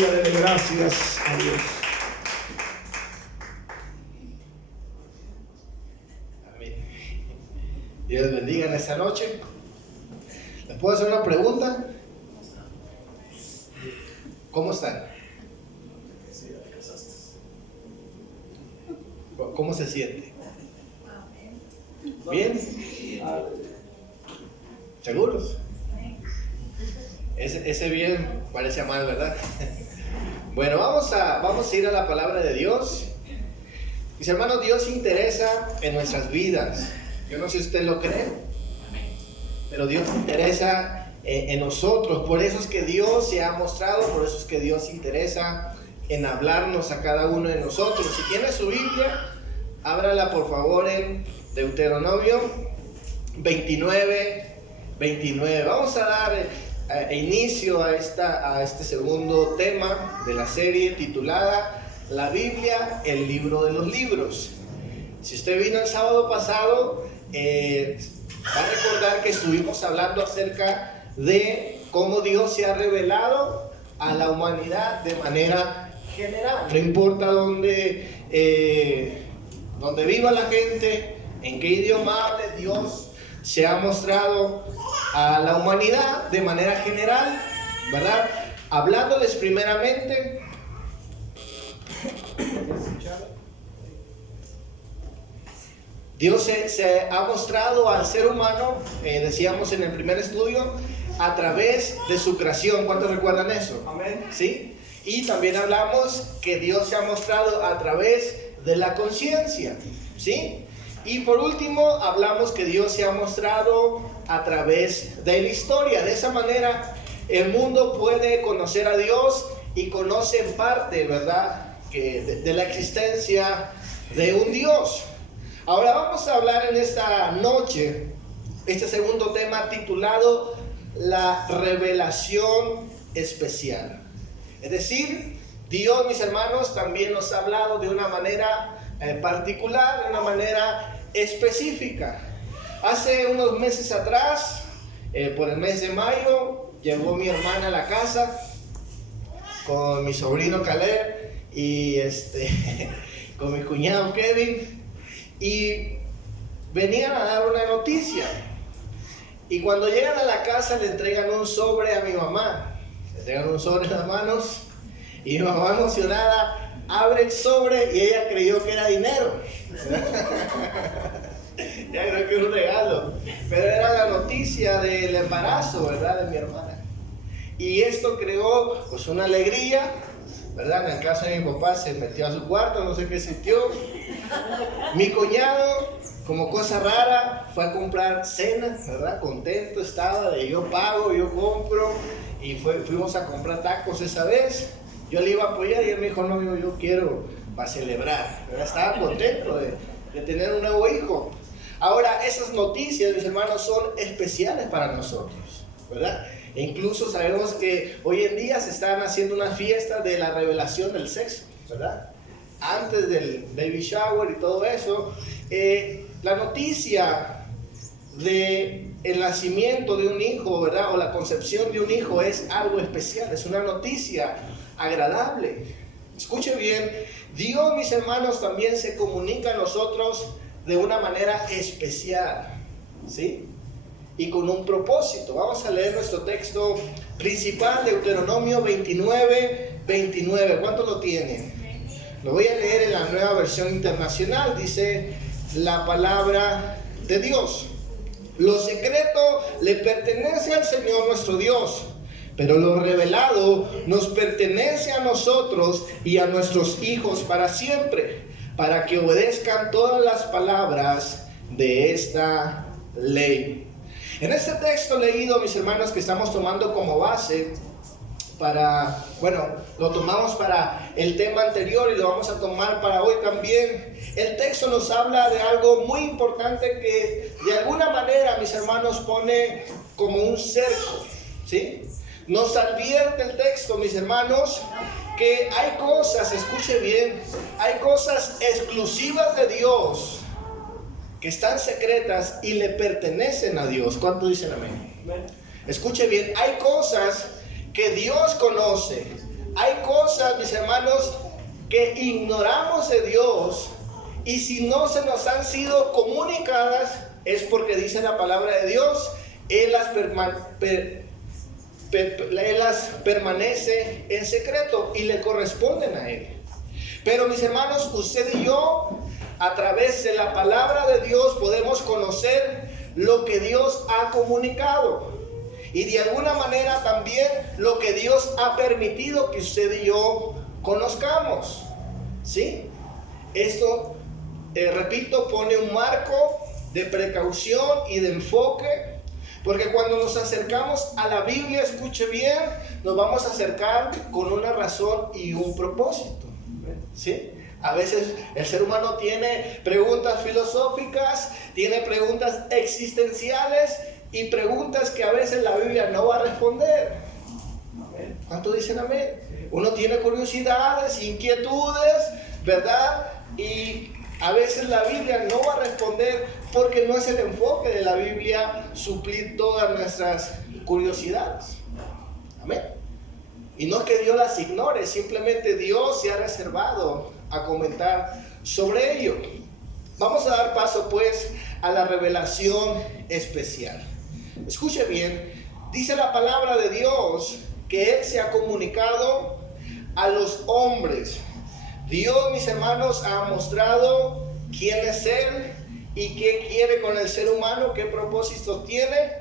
Aleluya, dele gracias a Dios. Amén. Dios les bendiga en esta noche. ¿Les puedo hacer una pregunta? ¿Cómo están? ¿Cómo se siente? ¿Bien? ¿Seguros? Ese bien parece mal, ¿verdad? Bueno, vamos a ir a la palabra de Dios. Mis hermanos, Dios se interesa en nuestras vidas. Yo no sé si usted lo cree, pero Dios se interesa en nosotros. Por eso es que Dios se ha mostrado, por eso es que Dios se interesa en hablarnos a cada uno de nosotros. Si tiene su Biblia, ábrala por favor en Deuteronomio 29. Vamos a dar inicio a este segundo tema de la serie titulada La Biblia, el libro de los libros. Si usted vino el sábado pasado, va a recordar que estuvimos hablando acerca de cómo Dios se ha revelado a la humanidad de manera general. No importa dónde viva la gente, en qué idioma hable, Dios se ha mostrado a la humanidad de manera general, ¿verdad? Hablándoles primeramente. Dios se ha mostrado al ser humano, decíamos en el primer estudio, a través de su creación. ¿Cuántos recuerdan eso? Amén. ¿Sí? Y también hablamos que Dios se ha mostrado a través de la conciencia, ¿sí? Y por último, hablamos que Dios se ha mostrado a través de la historia. De esa manera, el mundo puede conocer a Dios y conoce en parte, ¿verdad?, que de la existencia de un Dios. Ahora vamos a hablar en esta noche, este segundo tema titulado La revelación especial. Es decir, Dios, mis hermanos, también nos ha hablado de una manera particular, de una manera específica. Hace unos meses atrás, por el mes de mayo, llegó mi hermana a la casa con mi sobrino Caleb y con mi cuñado Kevin, y venían a dar una noticia. Y cuando llegan a la casa le entregan un sobre a mi mamá, le entregan un sobre en las manos, y mi mamá, emocionada, abre el sobre y ella creyó que era dinero. Ya creo que era un regalo, pero era la noticia del embarazo, ¿verdad?, de mi hermana. Y esto creó pues una alegría, ¿verdad? En el caso de mi papá, se metió a su cuarto, no sé qué sintió. Mi cuñado, como cosa rara, fue a comprar cena, ¿verdad? Contento estaba de yo pago, yo compro, y fuimos a comprar tacos esa vez. Yo le iba a apoyar y él me dijo, no, yo quiero para celebrar, ¿verdad? Estaba contento de tener un nuevo hijo. Ahora, esas noticias, mis hermanos, son especiales para nosotros, ¿verdad? E incluso sabemos que hoy en día se están haciendo una fiesta de la revelación del sexo, ¿verdad? Antes del baby shower y todo eso, la noticia del nacimiento de un hijo, ¿verdad?, o la concepción de un hijo es algo especial, es una noticia agradable. Escuche bien, Dios, mis hermanos, también se comunica a nosotros de una manera especial, ¿sí? Y con un propósito. Vamos a leer nuestro texto principal, Deuteronomio 29. ¿Cuántos lo tienen? Lo voy a leer en la Nueva Versión Internacional. Dice la palabra de Dios: lo secreto le pertenece al Señor nuestro Dios, pero lo revelado nos pertenece a nosotros y a nuestros hijos para siempre, para que obedezcan todas las palabras de esta ley. En este texto leído, mis hermanos, que estamos tomando como base lo tomamos para el tema anterior y lo vamos a tomar para hoy también. El texto nos habla de algo muy importante que de alguna manera, mis hermanos, pone como un cerco, ¿sí? Nos advierte el texto, mis hermanos, que hay cosas, escuche bien, hay cosas exclusivas de Dios que están secretas y le pertenecen a Dios. ¿Cuántos dicen amén? Escuche bien, hay cosas que Dios conoce, Hay cosas, mis hermanos, que ignoramos de Dios, y si no se nos han sido comunicadas, es porque dice la palabra de Dios, Él las permanece en secreto y le corresponden a Él. Pero mis hermanos, usted y yo, a través de la palabra de Dios, podemos conocer lo que Dios ha comunicado. Y de alguna manera también lo que Dios ha permitido que usted y yo conozcamos. ¿Sí? Esto, repito, pone un marco de precaución y de enfoque. Porque cuando nos acercamos a la Biblia, escuche bien, nos vamos a acercar con una razón y un propósito. ¿Sí? A veces el ser humano tiene preguntas filosóficas, tiene preguntas existenciales y preguntas que a veces la Biblia no va a responder. ¿Cuántos dicen amén? Uno tiene curiosidades, inquietudes, ¿verdad? Y a veces la Biblia no va a responder porque no es el enfoque de la Biblia suplir todas nuestras curiosidades. Amén. Y no es que Dios las ignore, simplemente Dios se ha reservado a comentar sobre ello. Vamos a dar paso pues a la revelación especial. Escuche bien, dice la palabra de Dios que Él se ha comunicado a los hombres. Dios, mis hermanos, ha mostrado quién es Él y qué quiere con el ser humano, qué propósitos tiene.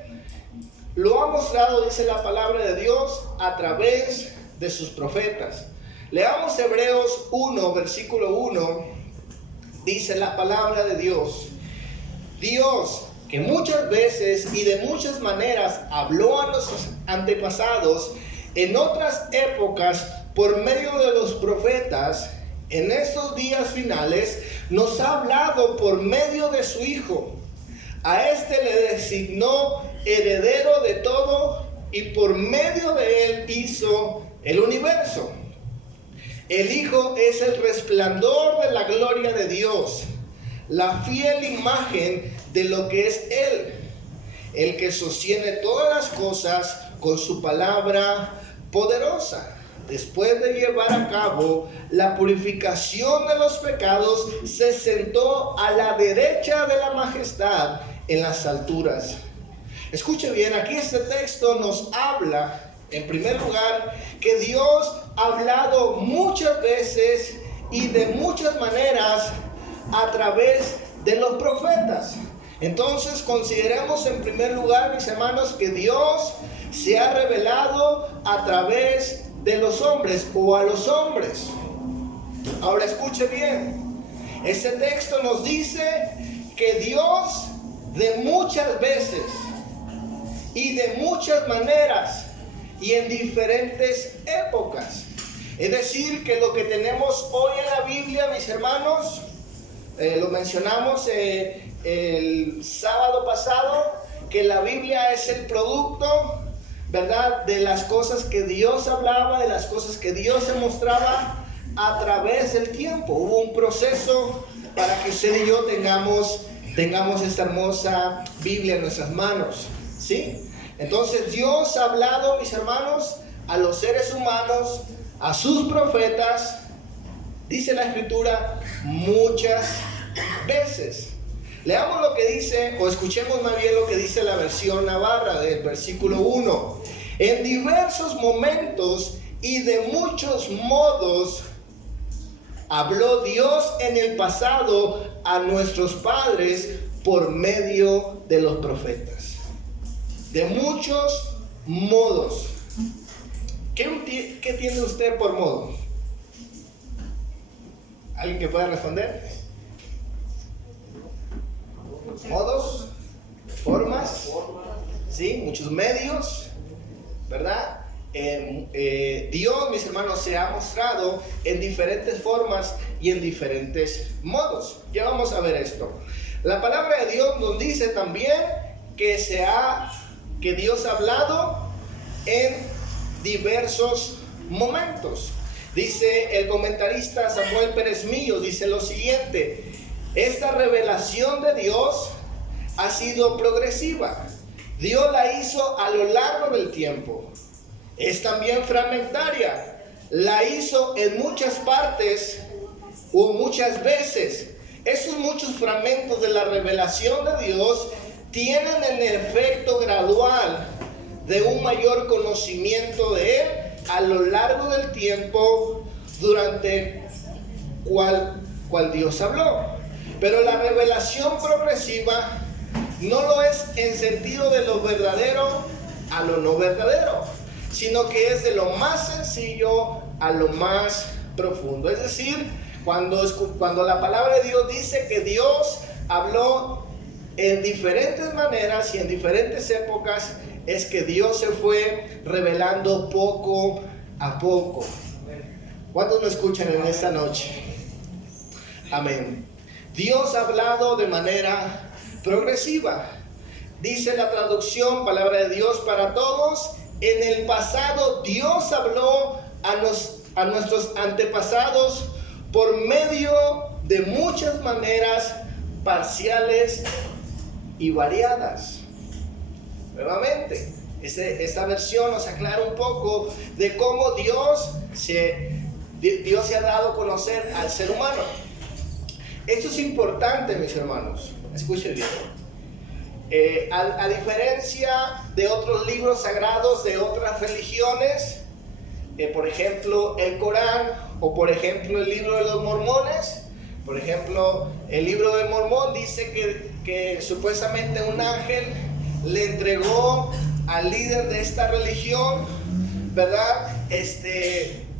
Lo ha mostrado, dice la palabra de Dios, a través de sus profetas. Leamos Hebreos 1, versículo 1. Dice la palabra de Dios: Dios, que muchas veces y de muchas maneras habló a nuestros antepasados en otras épocas por medio de los profetas, en estos días finales nos ha hablado por medio de su Hijo. A este le designó heredero de todo y por medio de él hizo el universo. El Hijo es el resplandor de la gloria de Dios, la fiel imagen de lo que es Él, el que sostiene todas las cosas con su palabra poderosa. Después de llevar a cabo la purificación de los pecados, se sentó a la derecha de la majestad en las alturas. Escuche bien, aquí este texto nos habla, en primer lugar, que Dios ha hablado muchas veces y de muchas maneras a través de los profetas. Entonces consideremos en primer lugar, mis hermanos, que Dios se ha revelado a través de los hombres o a los hombres. Ahora escuche bien, este texto nos dice que Dios de muchas veces y de muchas maneras y en diferentes épocas. Es decir, que lo que tenemos hoy en la Biblia, mis hermanos, lo mencionamos el sábado pasado, que la Biblia es el producto, ¿verdad?, de las cosas que Dios hablaba, de las cosas que Dios se mostraba a través del tiempo. Hubo un proceso para que usted y yo tengamos esta hermosa Biblia en nuestras manos, ¿sí? Entonces Dios ha hablado, mis hermanos, a los seres humanos, a sus profetas, dice la Escritura, muchas veces. Leamos lo que dice, o escuchemos más bien lo que dice la versión Navarra del versículo 1. En diversos momentos y de muchos modos habló Dios en el pasado a nuestros padres por medio de los profetas. De muchos modos. ¿Qué tiene usted por modo? ¿Alguien que pueda responder? Modos, formas, ¿sí? Muchos medios, ¿verdad? Dios, mis hermanos, se ha mostrado en diferentes formas y en diferentes modos. Ya vamos a ver esto. La palabra de Dios nos dice también que Dios ha hablado en diversos momentos. Dice el comentarista Samuel Pérez Millo, dice lo siguiente: esta revelación de Dios ha sido progresiva. Dios la hizo a lo largo del tiempo. Es también fragmentaria. la hizo en muchas partes o muchas veces. Esos muchos fragmentos de la revelación de Dios tienen el efecto gradual de un mayor conocimiento de Él a lo largo del tiempo durante cual Dios habló. Pero la revelación progresiva no lo es en sentido de lo verdadero a lo no verdadero, sino que es de lo más sencillo a lo más profundo. Es decir, cuando la palabra de Dios dice que Dios habló en diferentes maneras y en diferentes épocas, es que Dios se fue revelando poco a poco. ¿Cuántos me escuchan en esta noche? Amén. Dios ha hablado de manera progresiva. Dice la traducción, palabra de Dios para todos: en el pasado Dios habló a nuestros antepasados por medio de muchas maneras parciales y variadas. Nuevamente, esta versión nos aclara un poco de cómo Dios se ha dado a conocer al ser humano. Esto es importante, mis hermanos. Escuchen bien. A diferencia de otros libros sagrados de otras religiones, por ejemplo el Corán, o por ejemplo el libro de los mormones. Por ejemplo, el libro de Mormón dice que supuestamente un ángel le entregó al líder de esta religión, ¿verdad?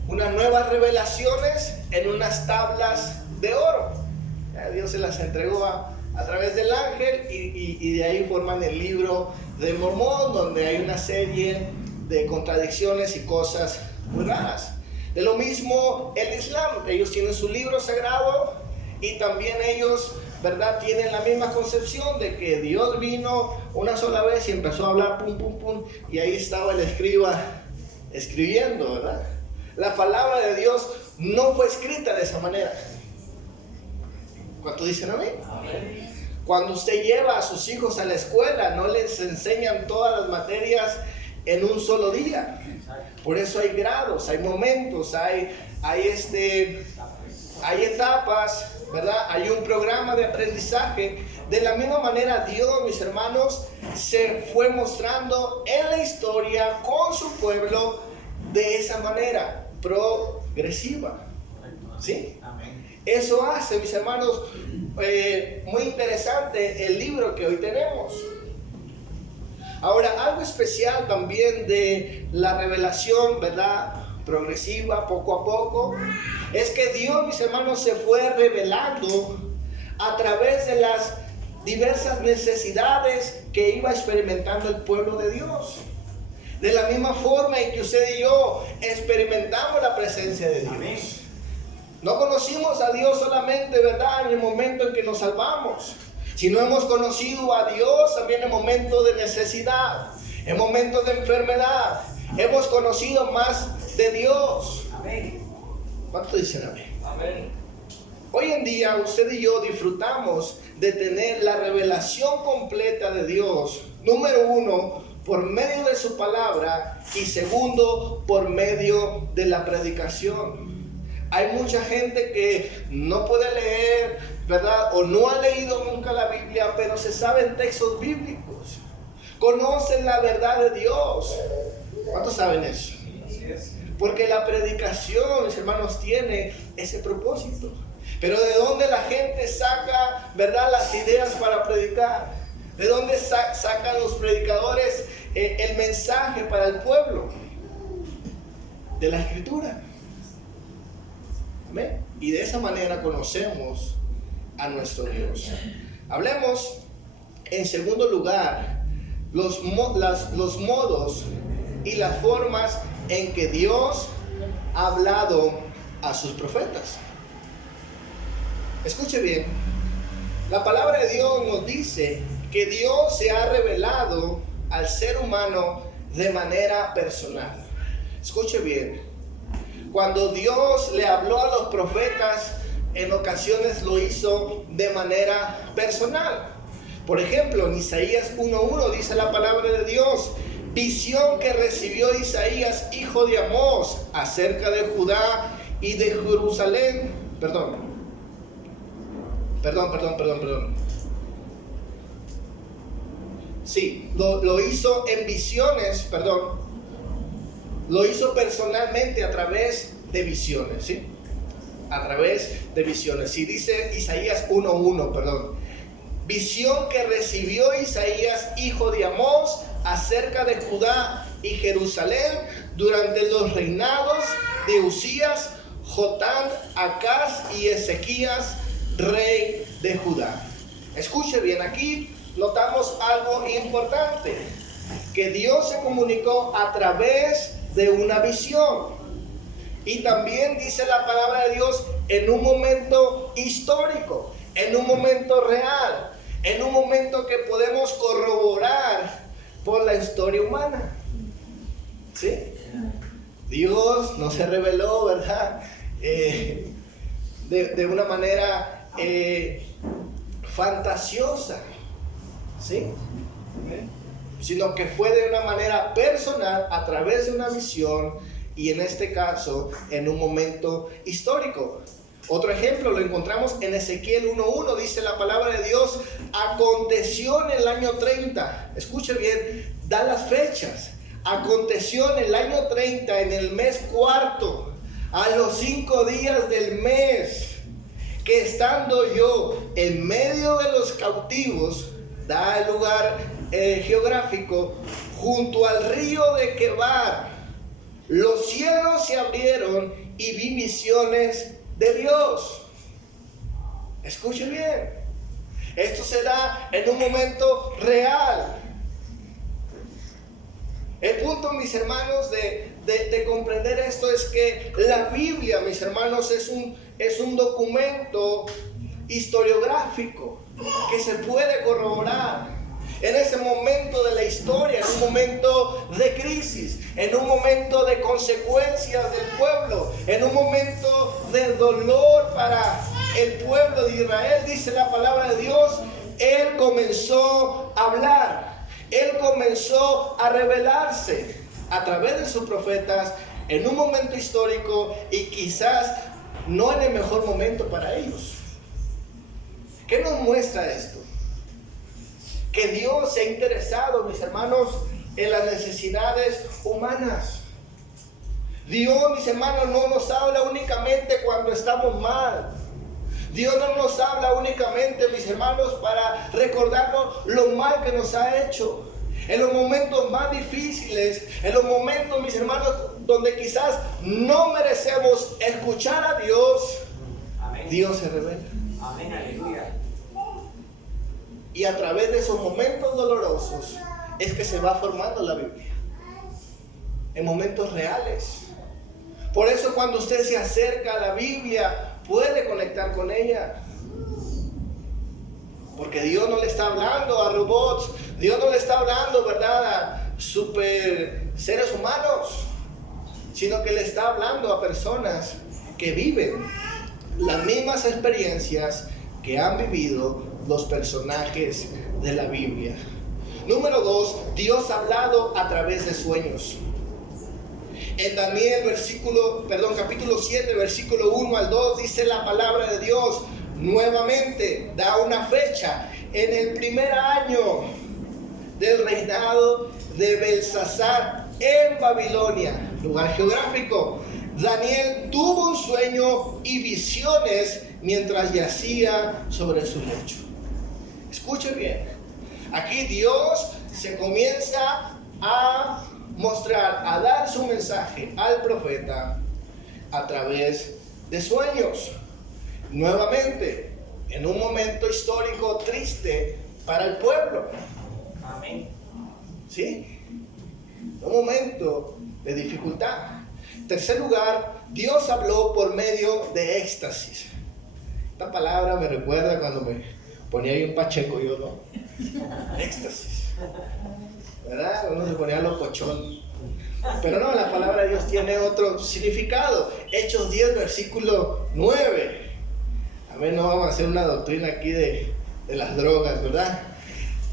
Unas nuevas revelaciones en unas tablas de oro. Dios se las entregó a través del ángel y de ahí forman el libro de Mormón, donde hay una serie de contradicciones y cosas muy raras. De lo mismo el Islam, ellos tienen su libro sagrado y también ellos, ¿verdad?, tienen la misma concepción de que Dios vino una sola vez y empezó a hablar pum pum pum y ahí estaba el escriba escribiendo, ¿verdad? La palabra de Dios no fue escrita de esa manera. ¿Cuánto dicen amén? Amén. Cuando usted lleva a sus hijos a la escuela, no les enseñan todas las materias en un solo día. Por eso hay grados, hay momentos, hay etapas, ¿verdad? Hay un programa de aprendizaje. De la misma manera, Dios, mis hermanos, se fue mostrando en la historia con su pueblo de esa manera progresiva. ¿Sí? Eso hace, mis hermanos, muy interesante el libro que hoy tenemos. Ahora, algo especial también de la revelación, ¿verdad?, progresiva, poco a poco, es que Dios, mis hermanos, se fue revelando a través de las diversas necesidades que iba experimentando el pueblo de Dios. De la misma forma en que usted y yo experimentamos la presencia de Dios. Amén. No conocimos a Dios solamente, ¿verdad?, en el momento en que nos salvamos, sino hemos conocido a Dios también en momentos de necesidad, en momentos de enfermedad. Hemos conocido más de Dios. Amén. ¿Cuántos dicen amén? Amén. Hoy en día usted y yo disfrutamos de tener la revelación completa de Dios. Número uno, por medio de su palabra, y segundo, por medio de la predicación. Hay mucha gente que no puede leer, ¿verdad?, o no ha leído nunca la Biblia, pero se saben textos bíblicos. Conocen la verdad de Dios. ¿Cuántos saben eso? Porque la predicación, mis hermanos, tiene ese propósito. Pero ¿de dónde la gente saca, ¿verdad?, las ideas para predicar? ¿De dónde sacan los predicadores el mensaje para el pueblo? De la Escritura. ¿Amén? Y de esa manera conocemos a nuestro Dios. Hablemos en segundo lugar los modos y las formas en que Dios ha hablado a sus profetas. Escuche bien, la palabra de Dios nos dice que Dios se ha revelado al ser humano de manera personal. Escuche bien, cuando Dios le habló a los profetas, en ocasiones lo hizo de manera personal. Por ejemplo, en Isaías 1:1 dice la palabra de Dios: visión que recibió Isaías, hijo de Amós, acerca de Judá y de Jerusalén. Perdón. Sí, lo hizo en visiones, lo hizo personalmente a través de visiones, ¿sí? A través de visiones. Si dice Isaías 1:1, visión que recibió Isaías, hijo de Amós, acerca de Judá y Jerusalén durante los reinados de Usías, Jotam, Acaz y Ezequías, rey de Judá. Escuche bien, aquí notamos algo importante, que Dios se comunicó a través de una visión. Y también dice la palabra de Dios en un momento histórico, en un momento real, en un momento que podemos corroborar por la historia humana. ¿Sí? Dios no se reveló, ¿verdad? De una manera fantasiosa, ¿sí? Sino que fue de una manera personal a través de una visión y en este caso en un momento histórico. Otro ejemplo lo encontramos en Ezequiel 1:1, dice la palabra de Dios: aconteció en el año 30, escuche bien, da las fechas, aconteció en el año 30, en el mes cuarto, a los 5 días del mes, que estando yo en medio de los cautivos, da el lugar geográfico, junto al río de Quebar, los cielos se abrieron y vi visiones de Dios. Escuche bien, esto se da en un momento real. El punto, mis hermanos, de comprender esto es que la Biblia, mis hermanos, es un documento historiográfico que se puede corroborar en ese momento de la historia, en un momento de crisis, en un momento de consecuencias del pueblo, en un momento de dolor para el pueblo de Israel. Dice la palabra de Dios, Él comenzó a hablar, Él comenzó a revelarse a través de sus profetas en un momento histórico y quizás no en el mejor momento para ellos. ¿Qué nos muestra esto? Que Dios se ha interesado, mis hermanos, en las necesidades humanas. Dios, mis hermanos, no nos habla únicamente cuando estamos mal. Dios no nos habla únicamente, mis hermanos, para recordarnos lo mal que nos ha hecho. En los momentos más difíciles, en los momentos, mis hermanos, donde quizás no merecemos escuchar a Dios, amén, Dios se revela. Amén, aleluya. Y a través de esos momentos dolorosos es que se va formando la Biblia. En momentos reales. Por eso cuando usted se acerca a la Biblia, puede conectar con ella. Porque Dios no le está hablando a robots. Dios no le está hablando, ¿verdad?, a super seres humanos. Sino que le está hablando a personas que viven las mismas experiencias que han vivido los personajes de la Biblia. Número 2, Dios ha hablado a través de sueños. En Daniel capítulo 7, versículo 1 al 2, dice la palabra de Dios, nuevamente da una fecha, en el primer año del reinado de Belsasar en Babilonia, lugar geográfico, Daniel tuvo un sueño y visiones mientras yacía sobre su lecho. Escuche bien, aquí Dios se comienza a mostrar, a dar su mensaje al profeta a través de sueños. Nuevamente, en un momento histórico triste para el pueblo. Amén. ¿Sí? Un momento de dificultad. En tercer lugar, Dios habló por medio de éxtasis. Esta palabra me recuerda cuando me ponía ahí un pacheco yo, ¿no? Éxtasis. ¿Verdad? Uno se ponía locochón. Pero no, la palabra de Dios tiene otro significado. Hechos 10, versículo 9. A ver, no vamos a hacer una doctrina aquí de las drogas, ¿verdad?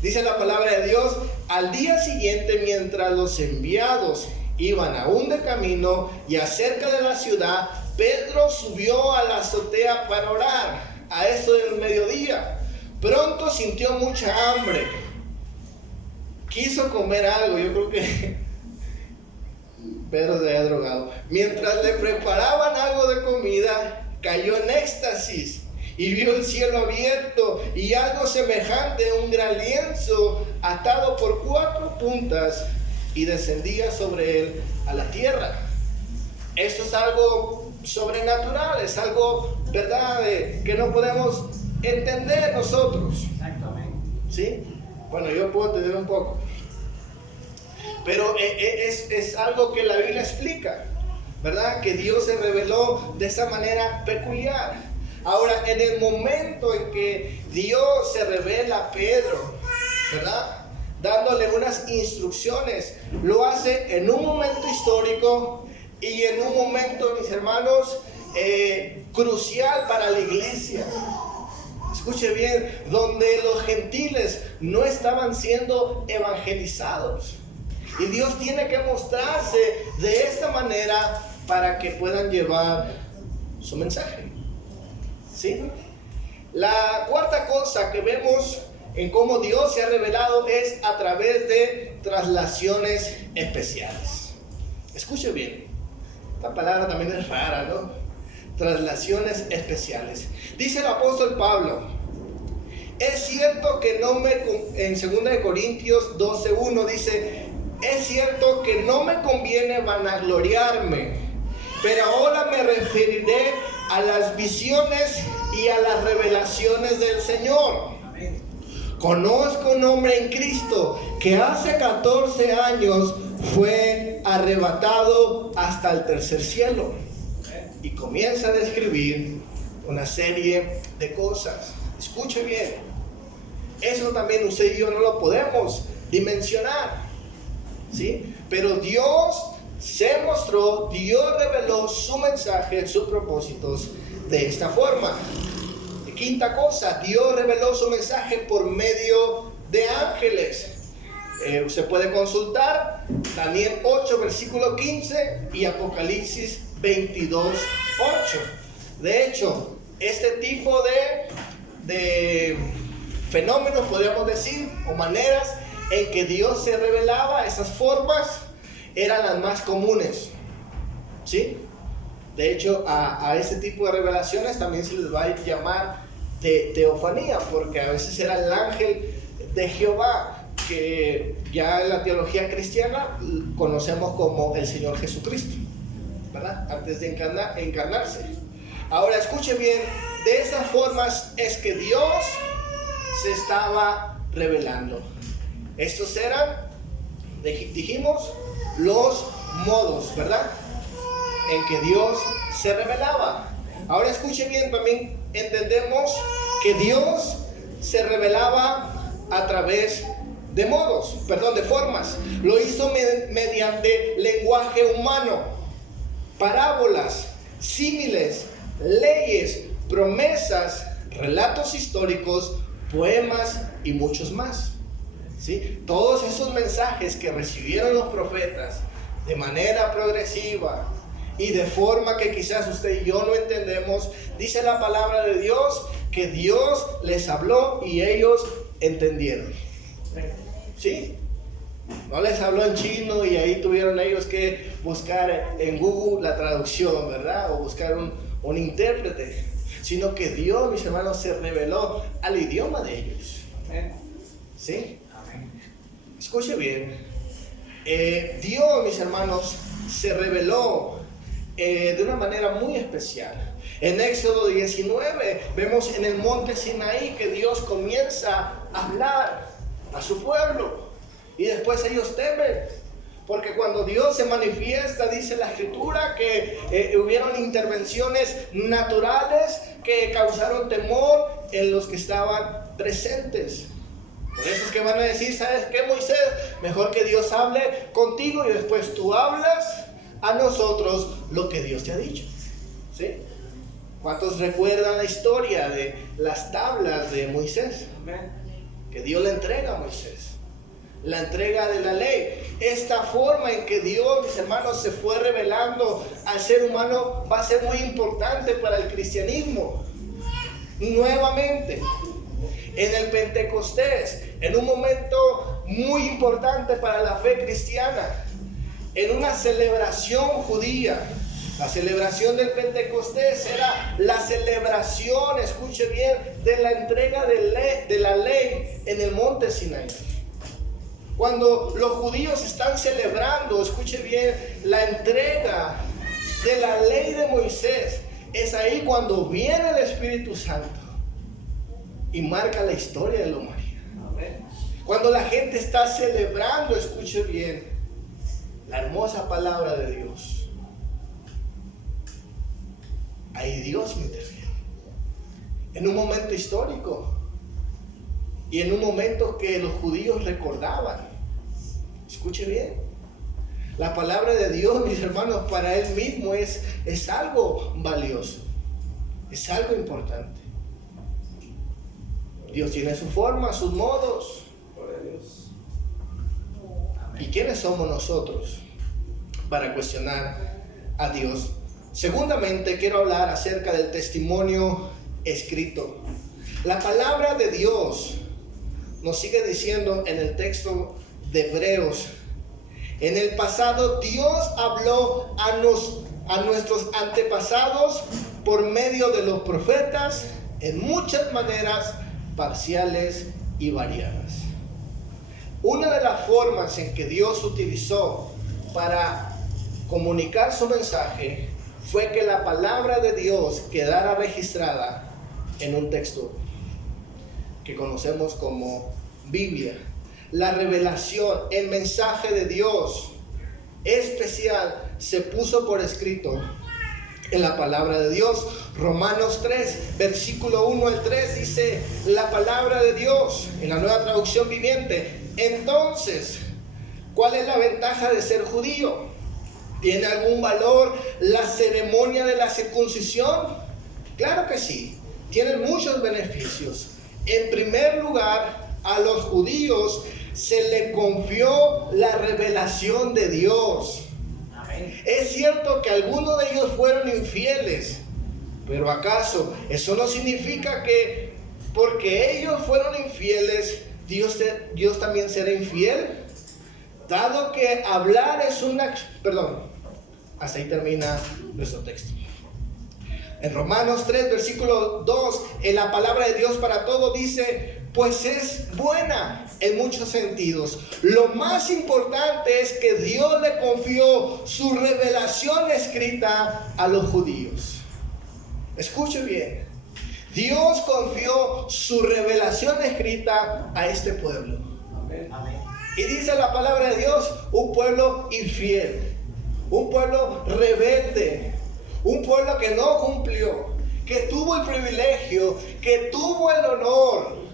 Dice la palabra de Dios, al día siguiente, mientras los enviados iban aún de camino y acerca de la ciudad, Pedro subió a la azotea para orar, a eso del mediodía. Pronto sintió mucha hambre. Quiso comer algo, yo creo que Pedro se había drogado. Mientras le preparaban algo de comida, cayó en éxtasis y vio el cielo abierto y algo semejante a un gran lienzo atado por 4 puntas y descendía sobre él a la tierra. Esto es algo sobrenatural, es algo, ¿verdad?, que no podemos entender nosotros. Exactamente. ¿Sí? Bueno, yo puedo entender un poco. Pero es algo que la Biblia explica, ¿verdad? Que Dios se reveló de esa manera peculiar. Ahora, en el momento en que Dios se revela a Pedro, ¿verdad?, dándole unas instrucciones, lo hace en un momento histórico y en un momento, mis hermanos, crucial para la iglesia. Escuche bien, donde los gentiles no estaban siendo evangelizados. Y Dios tiene que mostrarse de esta manera para que puedan llevar su mensaje. ¿Sí? La cuarta cosa que vemos en cómo Dios se ha revelado es a través de traslaciones especiales. Escuche bien, esta palabra también es rara, ¿no? Traslaciones especiales. Dice el apóstol Pablo, es cierto que en 2 Corintios 12:1 dice, es cierto que no me conviene vanagloriarme, pero ahora me referiré a las visiones y a las revelaciones del Señor. Amén. Conozco un hombre en Cristo que hace 14 años fue arrebatado hasta el tercer cielo. Y comienza a describir una serie de cosas. Escuche bien. Eso también usted y yo no lo podemos dimensionar, ¿sí? Pero Dios se mostró, Dios reveló su mensaje, sus propósitos de esta forma. Quinta cosa, Dios reveló su mensaje por medio de ángeles. Usted puede consultar Daniel 8, versículo 15 y Apocalipsis 22, 8. De hecho, este tipo de fenómenos, podríamos decir, o maneras en que Dios se revelaba, esas formas eran las más comunes, ¿sí? De hecho, a este tipo de revelaciones también se les va a llamar teofanía, porque a veces era el ángel de Jehová, que ya en la teología cristiana conocemos como el Señor Jesucristo, ¿verdad? Antes de encarnarse. Ahora escuche bien, de esas formas es que Dios se estaba revelando. Estos eran, dijimos, los modos, ¿verdad?, en que Dios se revelaba. Ahora escuche bien, también entendemos que Dios se revelaba a través de de formas. Lo hizo mediante lenguaje humano, parábolas, símiles, leyes, promesas, relatos históricos, poemas y muchos más. ¿Sí? Todos esos mensajes que recibieron los profetas de manera progresiva y de forma que quizás usted y yo no entendemos, dice la palabra de Dios que Dios les habló y ellos entendieron. ¿Sí? No les habló en chino y ahí tuvieron ellos que buscar en Google la traducción, ¿verdad? O buscar un intérprete, sino que Dios, mis hermanos, se reveló al idioma de ellos. ¿Sí? Escuche bien, Dios, mis hermanos, se reveló de una manera muy especial. En Éxodo 19 vemos en el monte Sinaí que Dios comienza a hablar a su pueblo y después ellos temen, porque cuando Dios se manifiesta, dice la Escritura que hubieron intervenciones naturales que causaron temor en los que estaban presentes. Por eso es que van a decir, ¿sabes qué, Moisés? Mejor que Dios hable contigo y después tú hablas a nosotros lo que Dios te ha dicho. ¿Sí? ¿Cuántos recuerdan la historia de las tablas de Moisés? que Dios le entrega a Moisés. La entrega de la ley. Esta forma en que Dios, mis hermanos, se fue revelando al ser humano va a ser muy importante para el cristianismo. Nuevamente, en el Pentecostés, en un momento muy importante para la fe cristiana, en una celebración judía. La celebración del Pentecostés era la celebración, escuche bien, de la entrega de la ley en el monte Sinaí. Cuando los judíos están celebrando, escuche bien, la entrega de la ley de Moisés, es ahí cuando viene el Espíritu Santo y marca la historia de la humanidad. Cuando la gente está celebrando, escuche bien, la hermosa palabra de Dios, ahí Dios interviene. En un momento histórico y en un momento que los judíos recordaban. Escuche bien, la palabra de Dios, mis hermanos, para Él mismo es algo valioso, es algo importante. Dios tiene su forma, sus modos. ¿Y quiénes somos nosotros para cuestionar a Dios? Segundamente, quiero hablar acerca del testimonio escrito. La palabra de Dios nos sigue diciendo en el texto de Hebreos: en el pasado Dios habló a nuestros antepasados por medio de los profetas en muchas maneras parciales y variadas. Una de las formas en que Dios utilizó para comunicar su mensaje fue que la palabra de Dios quedara registrada en un texto que conocemos como Biblia. La revelación, el mensaje de Dios especial se puso por escrito en la palabra de Dios. Romanos 3, versículo 1 al 3 dice la palabra de Dios en la Nueva Traducción Viviente: entonces, ¿cuál es la ventaja de ser judío? ¿Tiene algún valor la ceremonia de la circuncisión? Claro que sí, tiene muchos beneficios. En primer lugar, a los judíos se le confió la revelación de Dios. Amén. Es cierto que algunos de ellos fueron infieles, pero ¿acaso eso no significa que porque ellos fueron infieles, Dios también será infiel? Dado que hablar es una... hasta ahí termina nuestro texto. En Romanos 3, versículo 2, en la palabra de Dios para todo dice: pues es buena en muchos sentidos. Lo más importante es que Dios le confió su revelación escrita a los judíos. Escuche bien. Dios confió su revelación escrita a este pueblo. Amén. Y dice la palabra de Dios: un pueblo infiel, un pueblo rebelde, un pueblo que no cumplió, que tuvo el privilegio, que tuvo el honor.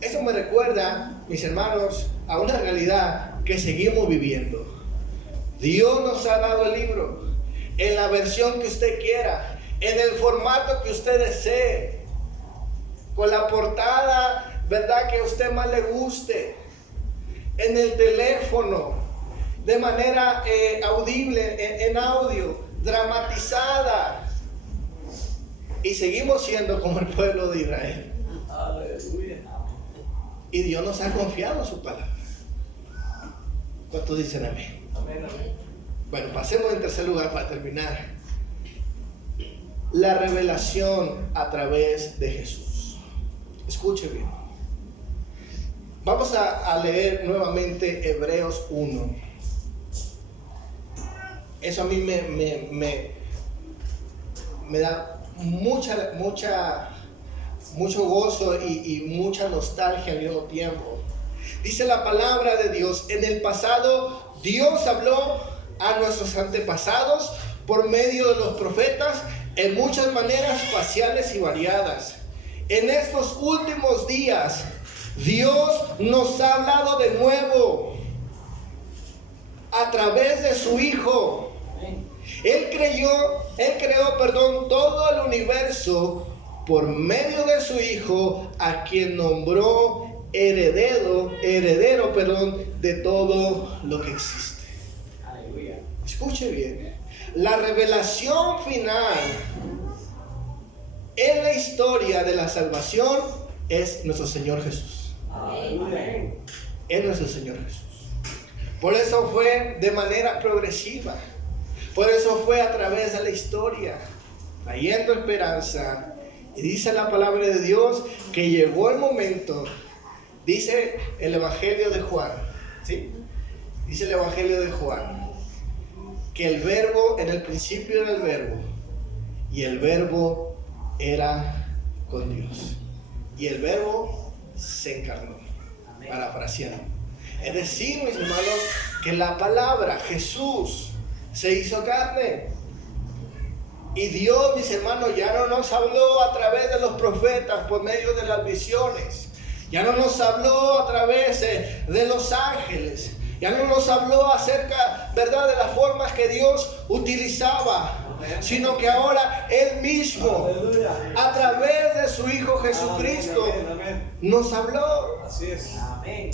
Eso me recuerda, mis hermanos, a una realidad que seguimos viviendo. Dios nos ha dado el libro en la versión que usted quiera, en el formato que usted desee, con la portada, ¿verdad?, que a usted más le guste, en el teléfono, de manera audible, en audio, dramatizada. Y seguimos siendo como el pueblo de Israel. Aleluya. Y Dios nos ha confiado su palabra. ¿Cuántos dicen amén? Amén, amén. Bueno, pasemos en tercer lugar para terminar. La revelación a través de Jesús. Escuche bien. Vamos a leer nuevamente Hebreos 1. Eso a mí me da mucho gozo y mucha nostalgia al mismo tiempo. Dice la palabra de Dios: en el pasado Dios habló a nuestros antepasados por medio de los profetas en muchas maneras parciales y variadas. En estos últimos días Dios nos ha hablado de nuevo a través de su Hijo. Él creó todo el universo por medio de su Hijo, a quien nombró heredero, de todo lo que existe. Aleluya. Escuche bien, la revelación final en la historia de la salvación es nuestro Señor Jesús. Aleluya. Es nuestro Señor Jesús. Por eso fue de manera progresiva. Por eso fue a través de la historia, trayendo esperanza. Y dice la palabra de Dios que llegó el momento, dice el Evangelio de Juan, ¿sí? Dice el Evangelio de Juan, que el verbo, en el principio era el verbo, y el verbo era con Dios. Y el verbo se encarnó, parafraseando. Es decir, mis hermanos, que la palabra Jesús se hizo carne. Y Dios, mis hermanos, ya no nos habló a través de los profetas por medio de las visiones. Ya no nos habló a través de los ángeles. Ya no nos habló acerca, ¿verdad?, de las formas que Dios utilizaba. Sino que ahora Él mismo, a través de su Hijo Jesucristo, nos habló. Así es. Amén.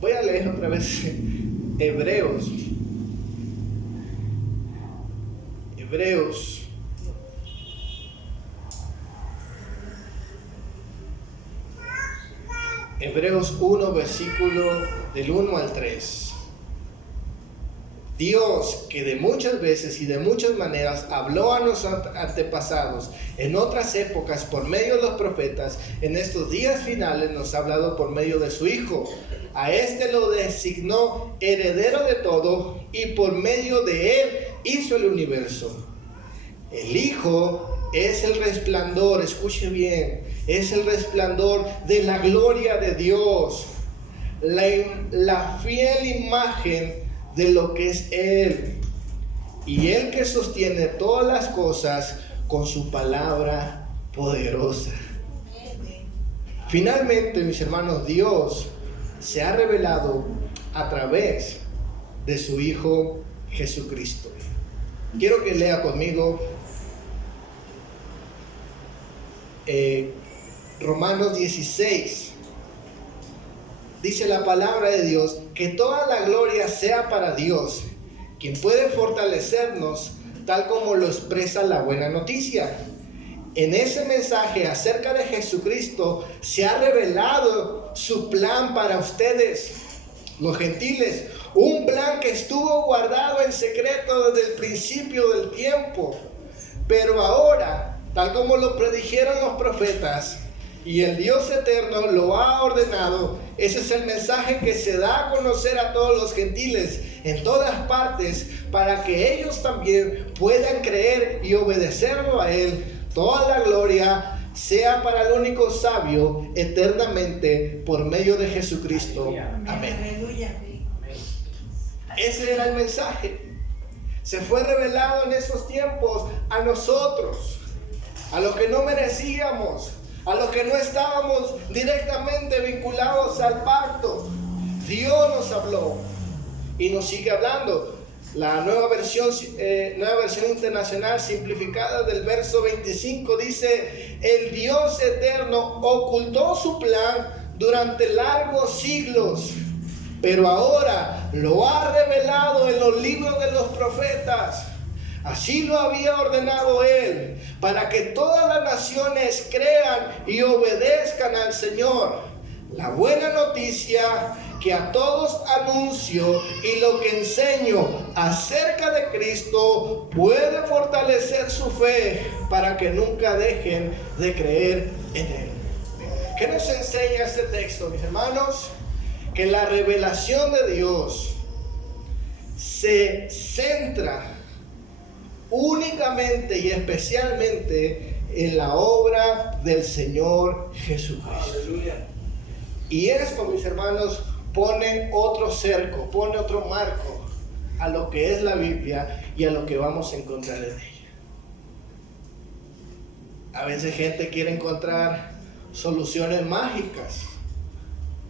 Voy a leer otra vez Hebreos. Hebreos 1, versículo del 1 al 3. Dios, que de muchas veces y de muchas maneras habló a nuestros antepasados en otras épocas por medio de los profetas, en estos días finales nos ha hablado por medio de su Hijo. A este lo designó heredero de todo y por medio de él hizo el universo. El Hijo es el resplandor, escuche bien, es el resplandor de la gloria de Dios, la fiel imagen de lo que es Él, y Él que sostiene todas las cosas con su palabra poderosa. Finalmente, mis hermanos, Dios se ha revelado a través de su Hijo Jesucristo. Quiero que lea conmigo Romanos 16. Dice la palabra de Dios que toda la gloria sea para Dios, quien puede fortalecernos tal como lo expresa la buena noticia. En ese mensaje acerca de Jesucristo se ha revelado su plan para ustedes, los gentiles, un plan que estuvo guardado en secreto desde el principio del tiempo, pero ahora, tal como lo predijeron los profetas, y el Dios eterno lo ha ordenado. Ese es el mensaje que se da a conocer a todos los gentiles en todas partes, para que ellos también puedan creer y obedecerlo a Él. Toda la gloria sea para el único sabio eternamente por medio de Jesucristo. Amén. Ese era el mensaje. Se fue revelado en esos tiempos a nosotros, a los que no merecíamos, a los que no estábamos directamente vinculados al pacto. Dios nos habló y nos sigue hablando. La nueva versión internacional simplificada del verso 25 dice: el Dios eterno ocultó su plan durante largos siglos, pero ahora lo ha revelado en los libros de los profetas. Así lo había ordenado Él, para que todas las naciones crean y obedezcan al Señor. La buena noticia que a todos anuncio y lo que enseño acerca de Cristo puede fortalecer su fe para que nunca dejen de creer en Él. ¿Qué nos enseña este texto, mis hermanos? Que la revelación de Dios se centra únicamente y especialmente en la obra del Señor Jesucristo. Aleluya. Y esto, mis hermanos, pone otro cerco, pone otro marco a lo que es la Biblia y a lo que vamos a encontrar en ella. A veces gente quiere encontrar soluciones mágicas,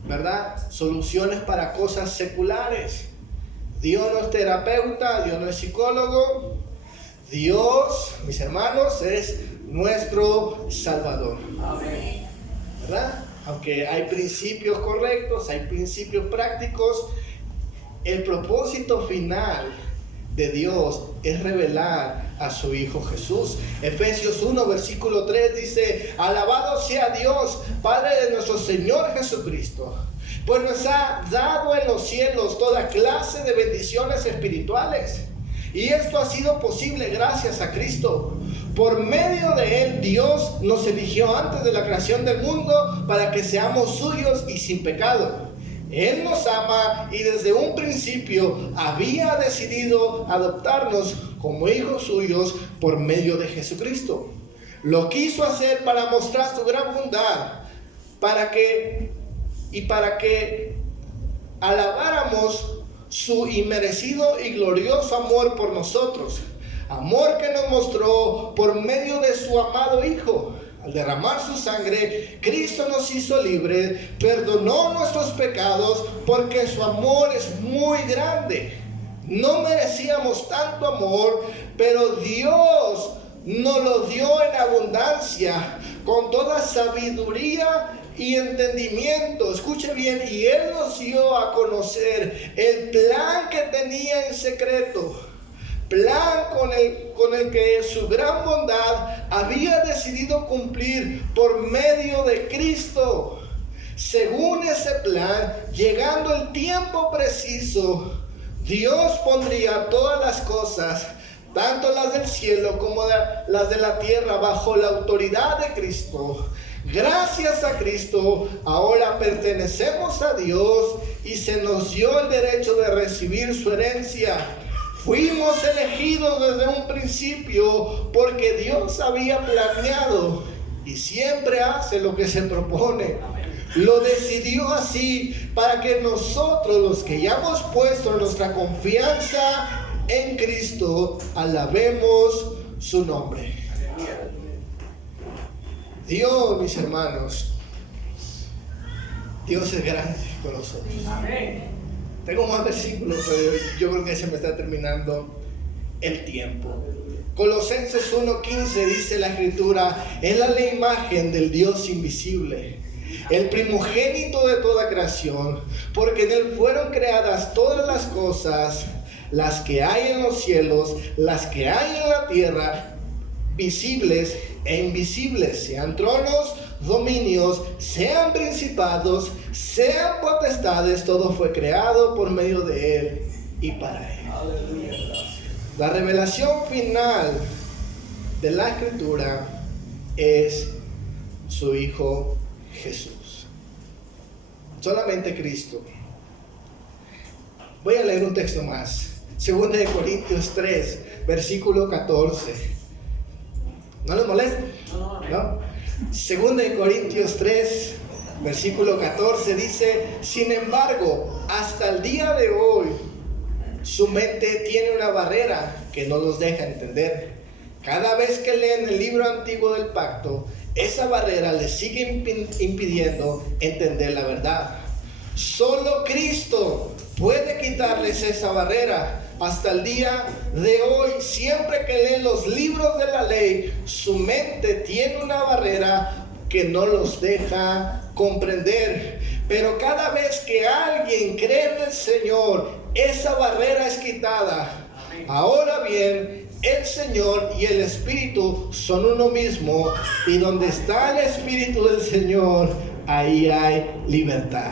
¿verdad? Soluciones para cosas seculares. Dios no es terapeuta, Dios no es psicólogo, Dios, mis hermanos, es nuestro Salvador. Amén. ¿Verdad? Aunque hay principios correctos, hay principios prácticos, el propósito final de Dios es revelar a su Hijo Jesús. Efesios 1, versículo 3 dice: alabado sea Dios, Padre de nuestro Señor Jesucristo, pues nos ha dado en los cielos toda clase de bendiciones espirituales. Y esto ha sido posible gracias a Cristo. Por medio de Él, Dios nos eligió antes de la creación del mundo para que seamos suyos y sin pecado. Él nos ama y desde un principio había decidido adoptarnos como hijos suyos por medio de Jesucristo. Lo quiso hacer para mostrar su gran bondad, para que alabáramos su inmerecido y glorioso amor por nosotros. Amor que nos mostró por medio de su amado Hijo. Al derramar su sangre, Cristo nos hizo libres, perdonó nuestros pecados porque su amor es muy grande. No merecíamos tanto amor, pero Dios nos lo dio en abundancia, con toda sabiduría y entendimiento. Escuche bien, y Él nos dio a conocer el plan que tenía en secreto. Plan con el que su gran bondad había decidido cumplir por medio de Cristo. Según ese plan, llegando el tiempo preciso, Dios pondría todas las cosas, tanto las del cielo como las de la tierra, bajo la autoridad de Cristo. Gracias a Cristo, ahora pertenecemos a Dios y se nos dio el derecho de recibir su herencia. Fuimos elegidos desde un principio porque Dios había planeado y siempre hace lo que se propone. Lo decidió así para que nosotros, los que ya hemos puesto nuestra confianza en Cristo, alabemos su nombre. Dios, mis hermanos, Dios es grande con nosotros. Amén. Tengo más versículos, pero yo creo que se me está terminando el tiempo. Colosenses 1:15 dice la Escritura: Él es la imagen del Dios invisible, el primogénito de toda creación, porque en Él fueron creadas todas las cosas, las que hay en los cielos, las que hay en la tierra, visibles e invisibles, sean tronos, dominios, sean principados, sean potestades, todo fue creado por medio de Él y para Él. Aleluya. La revelación final de la Escritura es su Hijo Jesús. Solamente Cristo. Voy a leer un texto más. 2 de Corintios 3, versículo 14. ¿No les molesta? ¿No? 2 de Corintios 3, versículo 14 dice: sin embargo, hasta el día de hoy, su mente tiene una barrera que no los deja entender. Cada vez que leen el libro antiguo del pacto, esa barrera les sigue impidiendo entender la verdad. Solo Cristo puede quitarles esa barrera. Hasta el día de hoy, siempre que leen los libros de la ley, su mente tiene una barrera que no los deja comprender. Pero cada vez que alguien cree en el Señor, esa barrera es quitada. Ahora bien, el Señor y el Espíritu son uno mismo, y donde está el Espíritu del Señor, ahí hay libertad.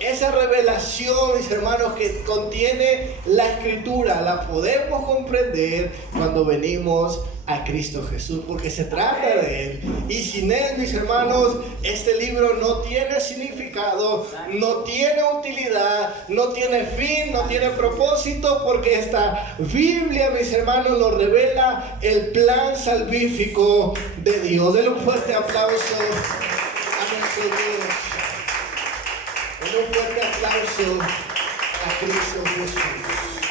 Esa revelación, mis hermanos, que contiene la Escritura, la podemos comprender cuando venimos a Cristo Jesús, porque se trata de Él. Y sin Él, mis hermanos, este libro no tiene significado, no tiene utilidad, no tiene fin, no tiene propósito, porque esta Biblia, mis hermanos, nos revela el plan salvífico de Dios. Denle un fuerte aplauso a nuestro Dios. Un fuerte aplauso a Cristo Jesús.